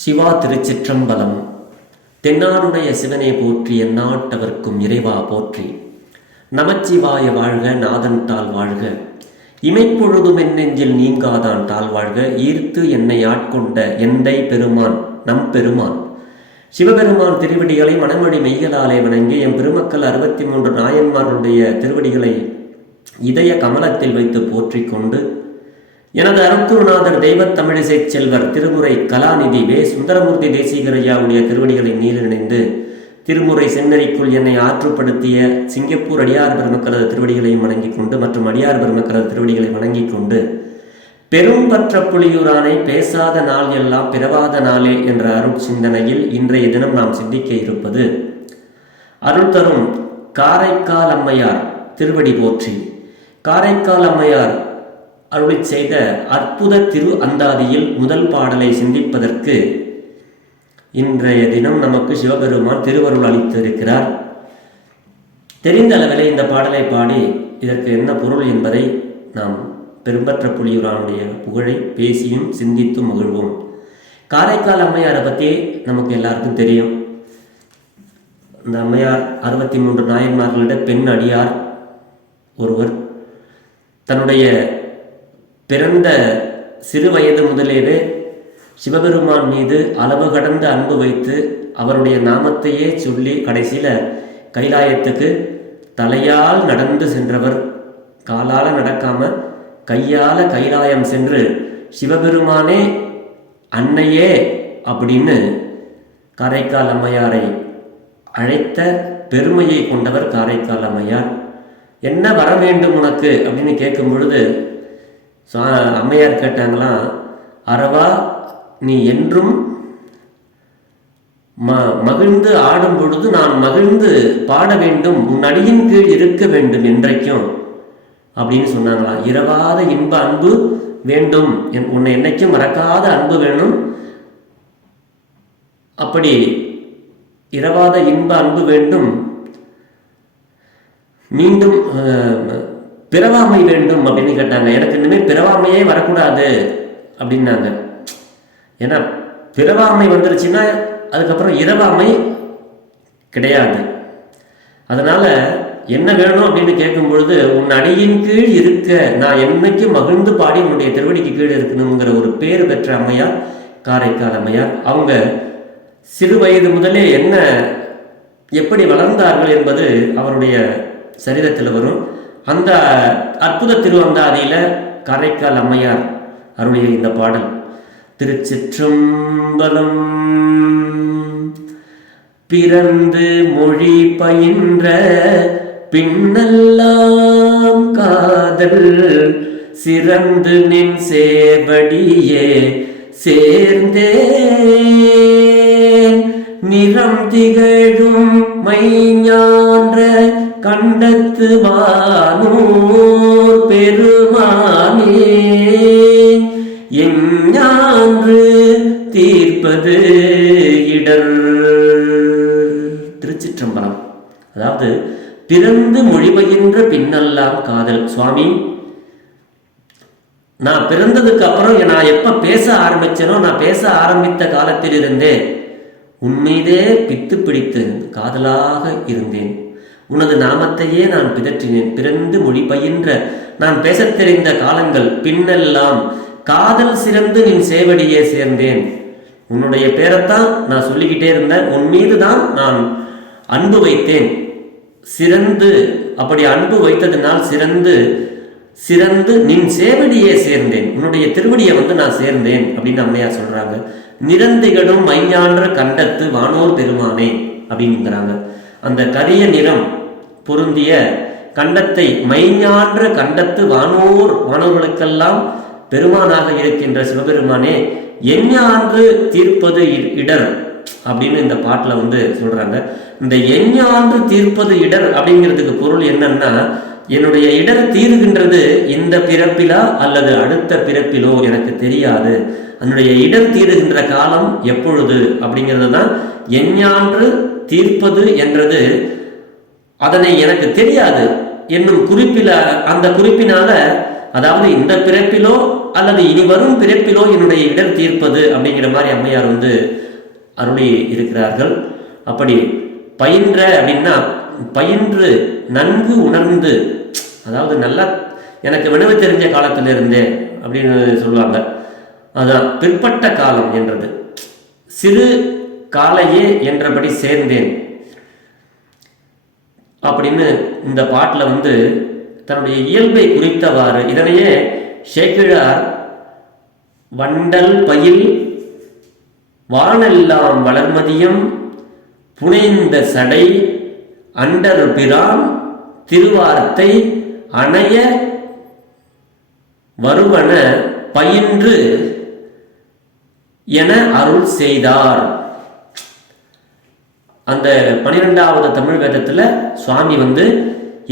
சிவா திருச்சிற்றம்பலம். தென்னாடுடைய சிவனை போற்றி, எந்நாட்டவர்க்கும் இறைவா போற்றி. நமச்சிவாய வாழ்க, நாதன் தாள் வாழ்க. இமைப்பொழுதும் என் நெஞ்சில் நீங்காதான் தாள் வாழ்க. ஈர்த்து என்னை ஆட்கொண்ட எந்தை பெருமான் நம் பெருமான் சிவபெருமான் திருவடிகளை மனமொழி மெய்களாலே வணங்கி எம் பெருமக்கள் 63 நாயன்மார்களுடைய திருவடிகளை இதய கமலத்தில் வைத்து போற்றிக் கொண்டு எனது அருட்குருநாதர் தெய்வத் தமிழிசை செல்வர் திருமுறை கலாநிதி வே சுந்தரமூர்த்தி தேசிகரையாவுடைய திருவடிகளை நீரில் இணைந்து திருமுறை செந்நெறிக்குள் என்னை ஆற்றுப்படுத்திய சிங்கப்பூர் அடியார் பெருமக்களது திருவடிகளையும் வணங்கிக் கொண்டு மற்றும் அடியார் பெருமக்களது திருவடிகளை வணங்கிக் கொண்டு பெரும் பற்ற புலியூரானை பேசாத நாள் எல்லாம் பிறவாத நாளே என்ற அருட் சிந்தனையில் இன்றைய தினம் நாம் சிந்திக்க இருப்பது அருள் தரும் காரைக்கால் அம்மையார் திருவடி போற்றி. காரைக்கால் அம்மையார் அருளி செய்த அற்புத திரு அந்தாதியில் முதல் பாடலை சிந்திப்பதற்கு இன்றைய தினம் நமக்கு சிவபெருமான் திருவருள் அளித்திருக்கிறார். தெரிந்த அளவிலே இந்த பாடலை பாடி இதற்கு என்ன பொருள் என்பதை நாம் பெரும்பற்ற புலியூரானுடைய புகழை பேசியும் சிந்தித்தும் மகிழ்வோம். காரைக்கால் அம்மையாரை பற்றி நமக்கு எல்லாருக்கும் தெரியும். இந்த அம்மையார் 63 நாயன்மார்களிட பெண் அடியார் ஒருவர். தன்னுடைய பிறந்த சிறு வயது முதலேயே சிவபெருமான் மீது அளவு கடந்த அன்பு வைத்து அவருடைய நாமத்தையே சொல்லி கடைசியில் கைலாயத்துக்கு தலையால் நடந்து சென்றவர். காலால் நடக்காம கையால கைலாயம் சென்று சிவபெருமானே அன்னையே அப்படின்னு காரைக்கால் அம்மையாரை அழைத்த பெருமையை கொண்டவர் காரைக்கால் அம்மையார். என்ன வர வேண்டும் உனக்கு அப்படின்னு கேட்கும் பொழுது அம்மையார் கேட்டாங்களாம், அரவா நீ என்றும் மகிழ்ந்து ஆடும் பொழுது நான் மகிழ்ந்து பாட வேண்டும், உன் அடியின் கீழ் இருக்க வேண்டும் என்றைக்கும் அப்படின்னு சொன்னாங்களாம். இரவாத இன்ப அன்பு வேண்டும், உன்னை என்னைக்கும் மறக்காத அன்பு வேணும். அப்படி இரவாத இன்ப அன்பு வேண்டும், மீண்டும் பிறவாமை வேண்டும் அப்படின்னு கேட்டாங்க. எனக்கு இனிமேல் பிறவாமையே வரக்கூடாது அப்படின்னாங்க. ஏன்னா பிறவாமை வந்துருச்சுன்னா அதுக்கப்புறம் இரவாமை கிடையாது. அதனால என்ன வேணும் அப்படின்னு கேட்கும் பொழுது உன் அடியின் கீழ் இருக்க நான் என்னைக்கு மகிழ்ந்து பாடி உன்னுடைய திருவடிக்கு கீழ் இருக்கணுங்கிற ஒரு பேர் பெற்ற அம்மையார் காரைக்கால் அம்மையார். அவங்க சிறு வயது முதலே என்ன எப்படி வளர்ந்தார்கள் என்பது அவருடைய சரிதத்தில் வரும். அந்த அற்புத திருவந்தாதியில காரைக்கால் அம்மையார் அருளிய இந்த பாடல் திருச்சிற்றம்பலம். பிறந்து மொழி பயின்ற பின்னெல்லாம் காதல் சிறந்து நின் சேவடியே சேர்ந்தேன் நிறம் திகழும் மைஞான்ற கண்டத்து வானோர் பெருமானே எஞ்ஞான்று தீர்ப்பது இடர். திருச்சிற்றம்பலம். அதாவது பிறந்து மொழிபெயர்ன்ற பின்னெல்லாம் காதல். சுவாமி, நான் பிறந்ததுக்கு அப்புறம் நான் எப்ப பேச ஆரம்பிச்சேனோ நான் பேச ஆரம்பித்த காலத்தில் இருந்தே உன்மீதே பித்து பிடித்து காதலாக இருந்தேன். உனது நாமத்தையே நான் பிதற்றினேன். பிறந்து மொழி பயின்ற நான் பேசத் தெரிந்த காலங்கள் பின்னெல்லாம் காதல் சிறந்து நின் சேவடியே சேர்ந்தேன். உன்னுடைய பேரைத்தான் நான் சொல்லிக்கிட்டே இருந்தேன். உன் மீது தான் நான் அன்பு வைத்தேன். சிறந்து அப்படி அன்பு வைத்ததினால் சிறந்து சிறந்து நின் சேவடியே சேர்ந்தேன். உன்னுடைய திருவடியை நான் சேர்ந்தேன் அப்படின்னு அம்மையார் சொல்றாங்க. நிறந்திகழும் மைஞான்ற கண்டத்து வானோர் பெருமானே அப்படிங்கிறாங்க. அந்த கரிய நிறம் பொருந்திய கண்டத்தை மைஞான்ற கண்டத்து வானோர்களுக்கெல்லாம் பெருமானாக இருக்கின்ற சிவபெருமானே எஞ்ஞான்று தீர்ப்பது இடர் அப்படின்னு இந்த பாட்டில் சொல்றாங்க. இந்த எஞ்ஞான்று தீர்ப்பது இடர் அப்படிங்கிறதுக்கு பொருள் என்னன்னா, என்னுடைய இடர் தீருகின்றது இந்த பிறப்பிலா அல்லது அடுத்த பிறப்பிலோ எனக்கு தெரியாது. அதனுடைய இடர் தீருகின்ற காலம் எப்பொழுது அப்படிங்கிறது தான் எஞ்ஞான்று தீர்ப்பது என்றது. அதனை எனக்கு தெரியாது என்னும் குறிப்பில அந்த குறிப்பினால, அதாவது இந்த பிறப்பிலோ அல்லது இனி வரும் பிறப்பிலோ என்னுடைய இடர் தீர்ப்பது அப்படிங்கிற மாதிரி அம்மையார் அருளி இருக்கிறார்கள். அப்படி பயின்ற அப்படின்னா பயின்று நன்கு உணர்ந்து, அதாவது நல்லா எனக்கு வினவு தெரிஞ்ச காலத்திலிருந்தே அப்படின்னு சொல்லுவாங்க. அதான் பிற்பட்ட காலம் என்றது, சிறு காலையே என்றபடி சேர்ந்தேன் அப்படின்னு இந்த பாட்டில் தன்னுடைய இயல்பை குறித்தவாறு இதனையே சேக்கிழார் வண்டல் பயில் வானெல்லாம் வளர்மதியம் புனைந்த சடை அண்டர் பிரான் திருவார்த்தை அணைய வருவன பயின்று என அருள் செய்தார். அந்த 12வது தமிழ் வேதத்தில் சுவாமி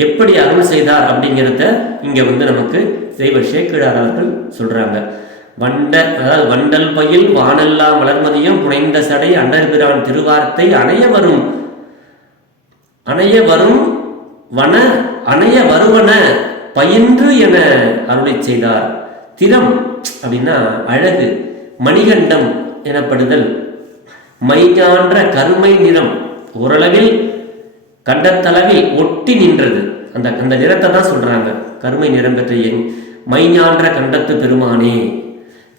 எப்படி அருள் செய்தார் அப்படிங்கிறத இங்கே நமக்கு தெய்வ சேக்கிழார் அவர்கள் சொல்றாங்க. அதாவது வண்டல் பயில் வானெல்லாம் வளர்மதியம் புனைந்த சடை அண்டர்பிரான் திருவார்த்தை அணைய வருவன பயின்று என அருளை செய்தார். திறம் அப்படின்னா அழகு, மணிகண்டம் எனப்படுதல், மைஞான்ற கருமை நிறம் ஓரளவில் கண்டத்தளவில் ஒட்டி நின்றது. அந்த நிறத்தை தான் சொல்றாங்க. கருமை நிறம் பெற்ற மைஞான்ற கண்டத்து பெருமானே,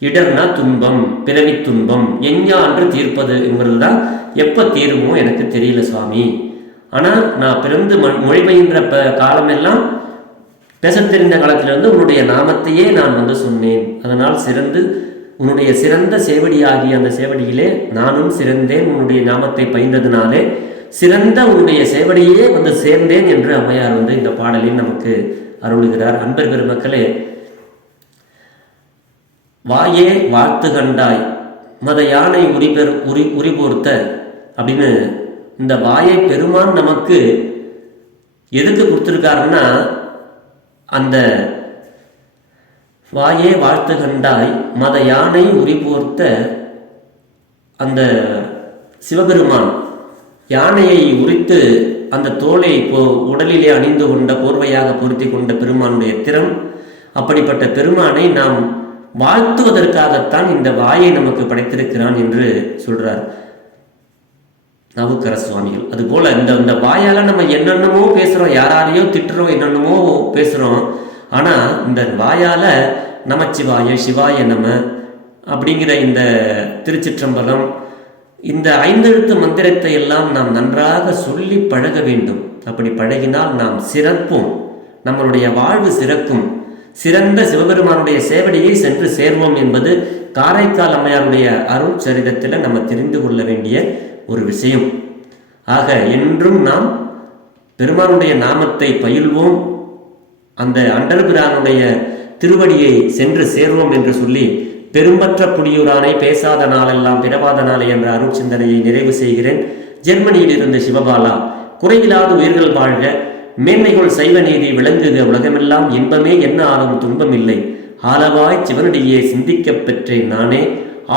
இடர்னா துன்பம், பிறவி துன்பம், எஞ்ஞான்று தீர்ப்பது என்பது தான். எப்போ தீருமோ எனக்கு தெரியல சுவாமி, ஆனால் நான் பிறந்து மொழி பயின்ற காலமெல்லாம் பேச தெரிந்த காலத்திலிருந்து உன்னுடைய நாமத்தையே நான் சொன்னேன். அதனால் உன்னுடைய சிறந்த சேவடியாகிய அந்த சேவடியிலே நானும் சிறந்தேன். உன்னுடைய நாமத்தை பயின்றதுனாலே சிறந்த உன்னுடைய சேவடியே சேர்ந்தேன் என்று அம்மையார் இந்த பாடலில் நமக்கு அருளுகிறார். அன்பர் பெருமக்களே, வாயே வாழ்த்து கண்டாய் மத யானை உரிபோர்த்த அப்படின்னு இந்த வாயை பெருமான் நமக்கு எதுக்கு கொடுத்துருக்காருன்னா, அந்த வாயே வாழ்த்து கண்டாய் மத யானை உரிபோர்த்த அந்த சிவபெருமான் யானையை உரித்து அந்த தோலை உடலிலே அணிந்து கொண்ட போர்வையாக பொருத்தி கொண்ட பெருமானுடைய திறம். அப்படிப்பட்ட பெருமானை நாம் வாழ்த்துவதற்காகத்தான் இந்த வாயை நமக்கு படைத்திருக்கிறான் என்று சொல்றார் நாவுக்கரசு சுவாமிகள். அதுபோல இந்த வாயால நம்ம என்னென்னமோ பேசுறோம், யாரையோ திட்டுறோம், என்னென்னமோ பேசுறோம். ஆனா இந்த வாயால நமச்சிவாய சிவாய நம அப்படிங்கிற இந்த திருச்சிற்றம்பலம், இந்த 5 எழுத்து மந்திரத்தை எல்லாம் நாம் நன்றாக சொல்லி பழக வேண்டும். அப்படி பழகினால் நாம் சிறப்போம், நம்மளுடைய வாழ்வு சிறக்கும், சிறந்த சிவபெருமானுடைய சேவடியை சென்று சேர்வோம் என்பது காரைக்கால் அம்மையாருடைய அருள் சரிதத்தில் நம்ம தெரிந்து கொள்ள வேண்டிய ஒரு விஷயம். ஆக என்றும் நாம் பெருமானுடைய நாமத்தை பயில்வோம், அந்த அண்டர்பிரானுடைய திருவடியை சென்று சேர்வோம் என்று சொல்லி பெரும்பற்ற புடியூரானை பேசாத நாளெல்லாம் பிறவாத நாளை என்ற அருள் சிந்தனையை நிறைவு செய்கிறேன். ஜெர்மனியில் இருந்து சிவபாலா. குறைவில்லாத உயிர்கள் வாழ்க, மேன்மைகள் சைவ நீதி விளங்குக, உலகமெல்லாம் இன்பமே என்ன ஆளும் துன்பம் இல்லை, ஆளவாய் சிவனடியே சிந்திக்கப் பெற்றேன் நானே,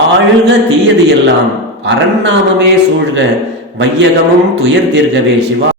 ஆழ்க தீயது எல்லாம் அரண்நாமமே சூழ்க, வையகமும் துயர் தீர்கவே சிவா.